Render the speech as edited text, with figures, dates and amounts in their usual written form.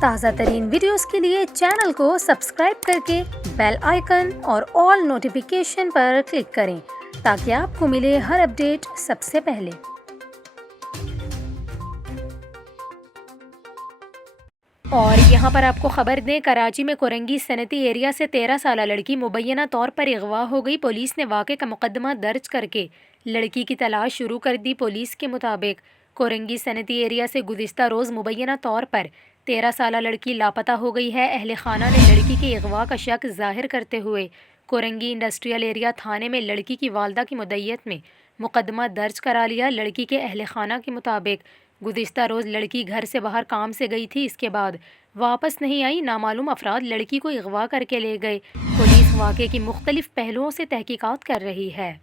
تازہ ترین ویڈیوز کے لیے چینل کو سبسکرائب کر کے بیل آئیکن اور آل نوٹیفیکیشن پر کلک کریں تاکہ آپ کو ملے ہر اپڈیٹ سب سے پہلے۔ اور یہاں پر آپ کو خبر دیں، کراچی میں کورنگی صنعتی ایریا سے 13 سالہ لڑکی مبینہ طور پر اغوا ہو گئی۔ پولیس نے واقعے کا مقدمہ درج کر کے لڑکی کی تلاش شروع کر دی۔ پولیس کے مطابق کورنگی صنعتی ایریا سے گزشتہ روز مبینہ طور پر 13 سالہ لڑکی لاپتہ ہو گئی ہے۔ اہل خانہ نے لڑکی کے اغوا کا شک ظاہر کرتے ہوئے کورنگی انڈسٹریل ایریا تھانے میں لڑکی کی والدہ کی مدعیت میں مقدمہ درج کرا لیا۔ لڑکی کے اہل خانہ کے مطابق گزشتہ روز لڑکی گھر سے باہر کام سے گئی تھی، اس کے بعد واپس نہیں آئی۔ نامعلوم افراد لڑکی کو اغوا کر کے لے گئے۔ پولیس واقعے کی مختلف پہلوؤں سے تحقیقات کر رہی ہے۔